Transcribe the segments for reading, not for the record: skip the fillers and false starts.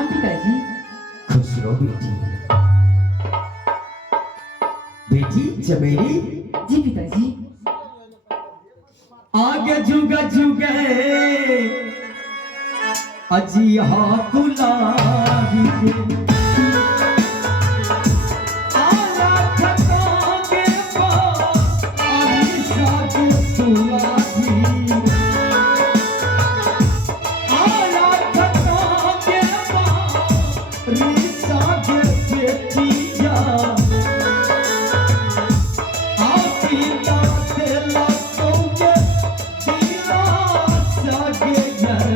प्रणाम पिताजी। खुश रहो बेटी। बेटी चमेली। जी पिताजी। आगे जुगे जुगे अजी हाथ लागी के आला ठकागे पा आली सागे तुलागी आला ठकागे पा री सागे बेटिया आपी लाते लातोगे दिला सागे घर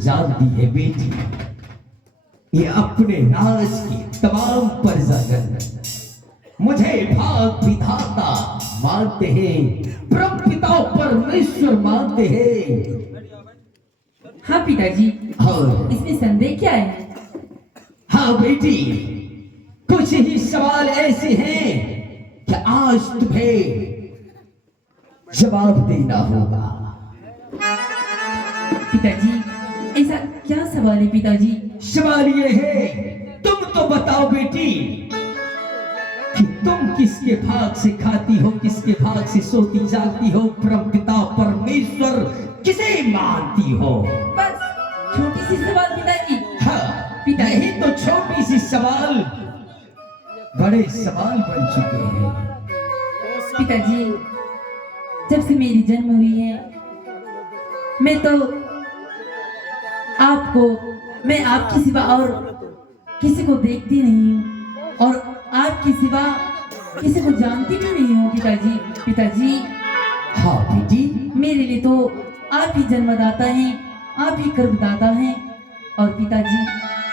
जानती है बेटी, ये अपने राज की तमाम प्रजागण मुझे भाग विधाता मानते हैं, परमपिता परमेश्वर मानते हैं। हाँ पिताजी। हाँ इसमें संदेह क्या है? हाँ बेटी, कुछ ही सवाल ऐसे हैं कि आज तुम्हें जवाब देना होगा। पिताजी ऐसा क्या सवाल है पिताजी? सवाल ये है, तुम तो बताओ बेटी कि तुम किसके भाग से खाती हो, किसके भाग से सोती जागती हो, परमपिता परमेश्वर किसे मानती हो? बस छोटी सी सवाल पिताजी। हाँ पिताजी। यही तो छोटी सी सवाल बड़े सवाल बन चुके हैं। पिताजी जब से मेरी जन्म हुई है मैं आपके सिवा और किसी को देखती नहीं हूँ और आपके सिवा किसी को जानती भी नहीं हूँ पिताजी। पिताजी हाँ बेटी, मेरे लिए तो आप ही जन्मदाता हैं, आप ही गर्भदाता हैं और पिताजी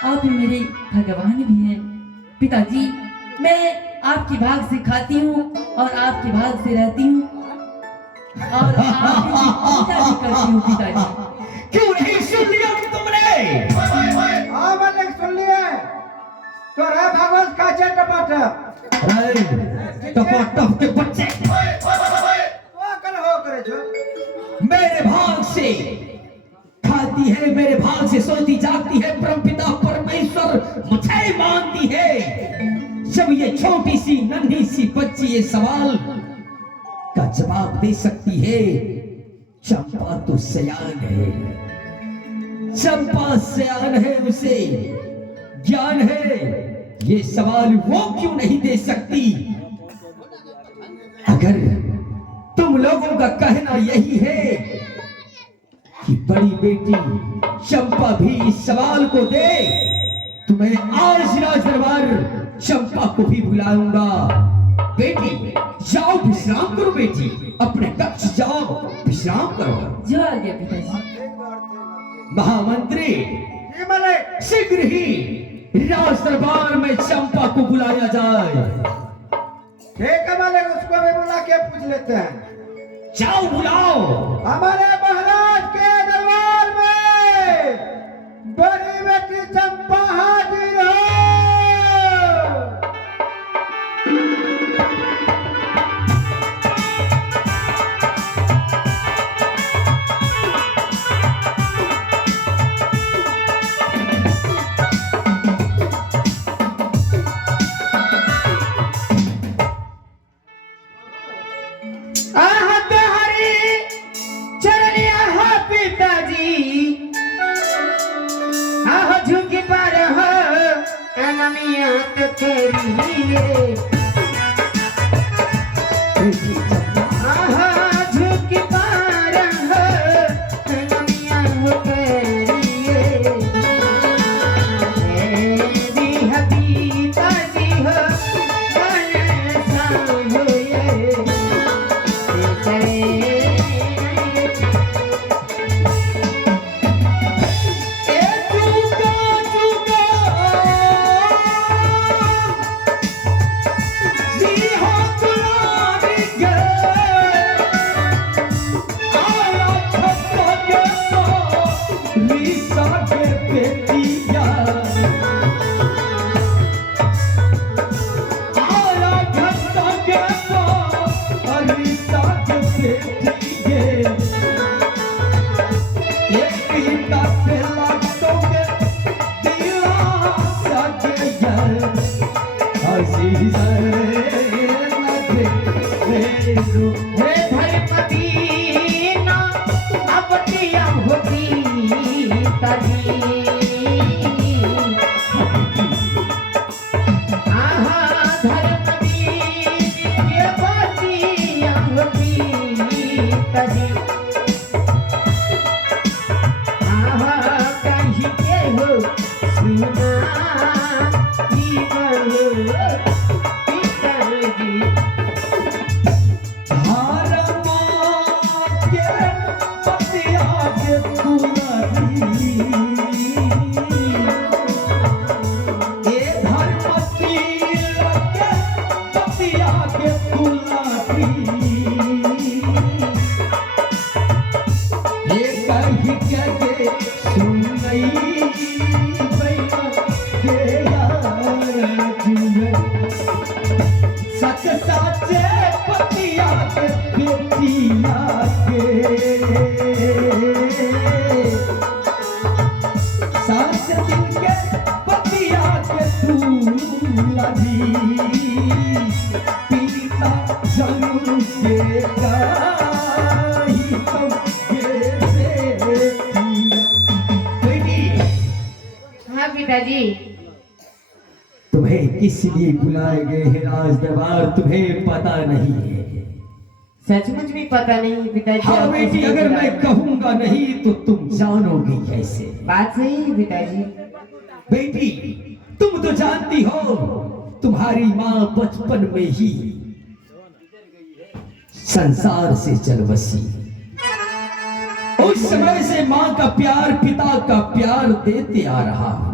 आप ही मेरे भगवान भी हैं। पिताजी मैं आपके भाग से खाती हूँ और आपके भाग से रहती हूँ और आपकी पूजा भी करती हूँ पिताजी। क्यों नहीं सुन लिया तुमने? हाँ मैंने सुन लिया। तो रे भगवान का टमाटर टमाटर के बच्चे तो कल हो करे जो मेरे भाग से खाती है, मेरे भाग से सोती जागती है, परमपिता परमेश्वर मुझे मानती है। जब ये छोटी सी नन्ही सी बच्ची ये सवाल का जवाब दे सकती है, चंपा तो सयान है, चंपा सयान है, उसे ज्ञान है, ये सवाल वो क्यों नहीं दे सकती? अगर तुम लोगों का कहना यही है कि बड़ी बेटी चंपा भी इस सवाल को दे, तो मैं आज राज दरबार चंपा को भी बुलाऊंगा। बेटी जाओ विश्राम करो, बेटी अपने कक्ष जाओ विश्राम करो। जो आ गया पिताजी। महामंत्री शीघ्र ही राज दरबार में चंपा को बुलाया जाए। ठीक है मालिक, उसको भी बुला के पूछ लेते हैं। जाओ बुलाओ। हमारे करिए आहा झुक पार नमिया हो करिए मेरी हबीबा जी हो सा होए हाँ पिताजी तुम्हें किस लिए बुलाए गए हैं राज दरबार तुम्हें पता नहीं है। सचमुच भी पता नहीं पिताजी हाँ आप बेटी, किसको अगर बुला मैं रहे हैं? कहूंगा नहीं तो तुम जानोगी कैसे। बात सही है पिताजी बेटी तुम तो जानती हो तुम्हारी माँ बचपन में ही संसार से चल बसी। उस समय से माँ का प्यार पिता का प्यार देते आ रहा हूं।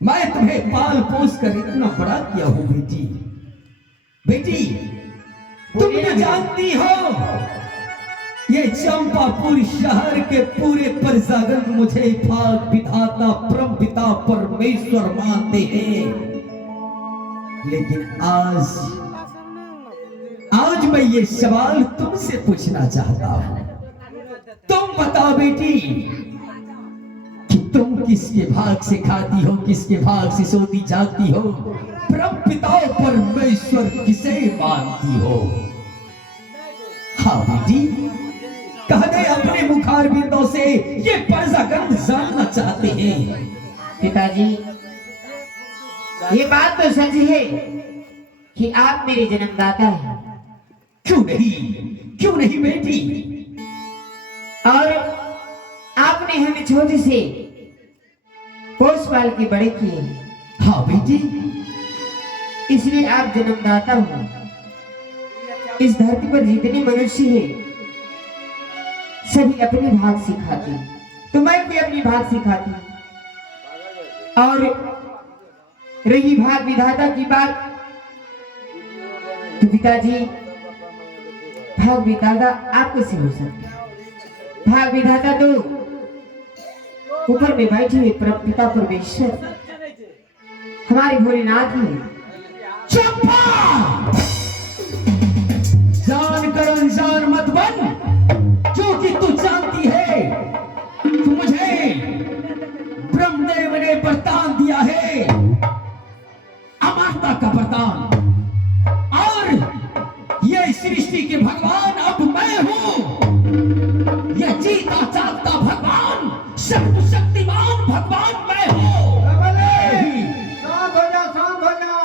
मैं तुम्हें पाल पोस कर इतना बड़ा किया हूं बेटी। बेटी तुम तो जानती हो ये चंपापुर शहर के पूरे प्रजागण मुझे भाग विधाता परम पिता परमेश्वर मानते हैं। लेकिन आज मैं ये सवाल तुमसे पूछना चाहता हूं। तुम बताओ बेटी कि तुम किसके भाग से खाती हो, किसके भाग से सोती जागती हो, परम पिता परमेश्वर किसे मानती हो। हाँ बेटी कह दे अपने मुखार बिंदों से ये प्रजागण जानना चाहते हैं। पिताजी ये बात तो सच है कि आप मेरे जन्मदाता हैं। क्यों नहीं बेटी। और आपने हमें छोटे से पोस पाल के बड़े किए। हाँ बेटी इसलिए आप जन्मदाता हो। इस धरती पर जितने मनुष्य हैं सभी अपने भाग सिखाते हैं, तो मैं भी अपनी भाग सिखाती हूँ। और रही भाग विधाता की बात तो पिताजी भाग विधाता आप कैसे हो सकते। भाग विधाता तो ऊपर में बैठे हुए पिता परमेश्वर हमारे भोलेनाथ ही। चंपा जान कर अनजान मत बन, क्योंकि तू जानती है तू मुझे ब्रह्मदेव ने वरदान दिया है, अमरता का वरदान। और ये सृष्टि के भगवान अब मैं हूं। ये जीता जागता भगवान शक्तिमान भगवान मैं हूं। शांत हो जा, शांत हो जा।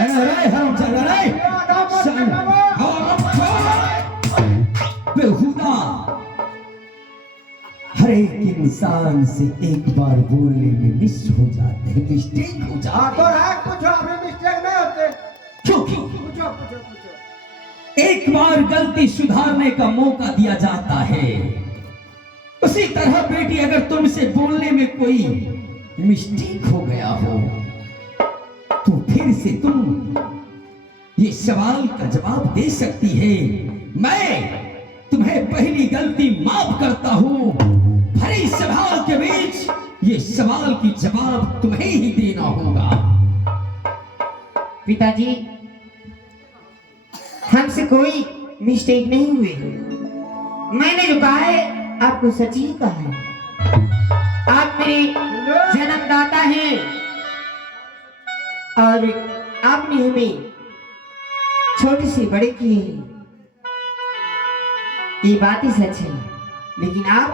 अरे हम चल रहे बेहुदा। हर एक इंसान से एक बार बोलने में मिस हो जाते हैं, मिस्टेक हो जाते हैं। पूछो, अभी मिस्टेक नहीं होते। क्योंकि पूछो पूछो पूछो। एक बार गलती सुधारने का मौका दिया जाता है, उसी तरह बेटी अगर तुमसे बोलने में कोई मिस्टेक हो गया हो तो फिर से तुम ये सवाल का जवाब दे सकती है। मैं तुम्हें पहली गलती माफ करता हूं, भरी सवाल के बीच ये सवाल की जवाब तुम्हें ही देना होगा। पिताजी, हमसे कोई मिस्टेक नहीं हुई। मैंने जो कहा है आपको सच ही कहा है। आप मेरे जन्मदाता हैं और आपने हमें छोटे से बड़े किए हैं, ये बात ही सच है। लेकिन आप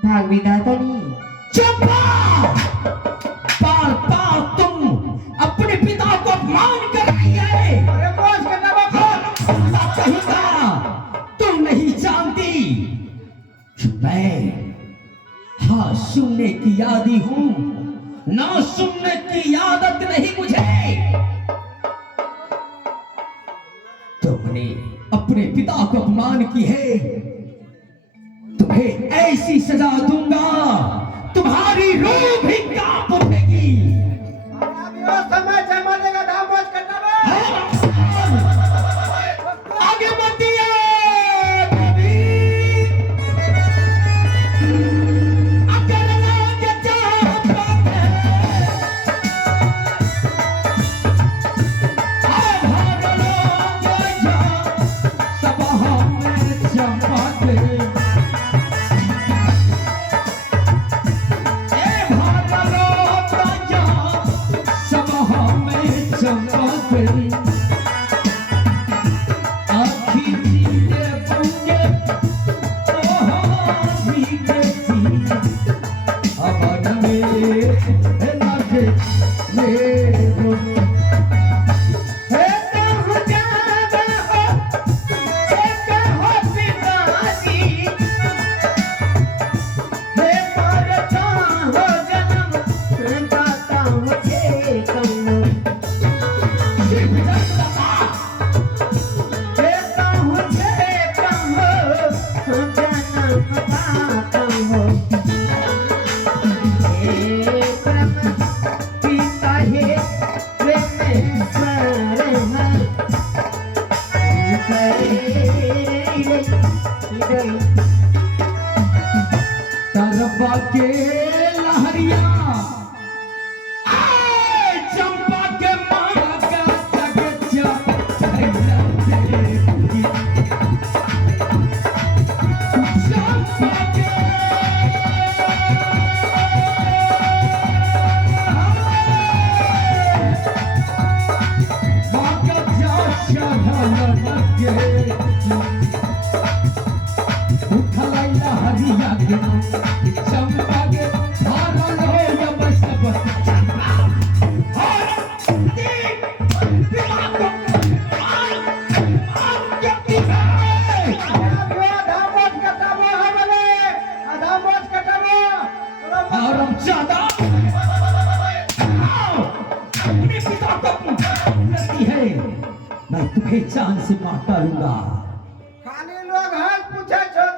भाग विधाता नहीं है। चंपा, बार बार तुम अपने पिता को अपमान कर रही है। अरे बॉस करना बाबा। कहेगा तुम नहीं जानती कि मैं हाँ सुनने की आदी हूं, ना सुनने की आदत नहीं मुझे। तुमने अपने पिता को अपमान की है, तुम्हें ऐसी सजा दूंगा तुम्हारी रूह भी कांप उठेगी। अभी वो समय जमा देगा। दाम बॉस करना बा। आगे बढ़िए बेबी। अकेला के चंपा के सब हमें चंपा के तरबा के लहरिया चंपा के मारा का जगचा चंपा के माका जा लगे उठलाइला हरिया के चंपा के धारा लो या बस बस चंपा और पिता को जब है दाम बॉस करना बा हमने। दाम बॉस करना बा। और हम ज्यादा अपने पिता को करती है, मैं तुम्हें जान से मार डालूंगा। खाली लोग हाथ पूछे छोड़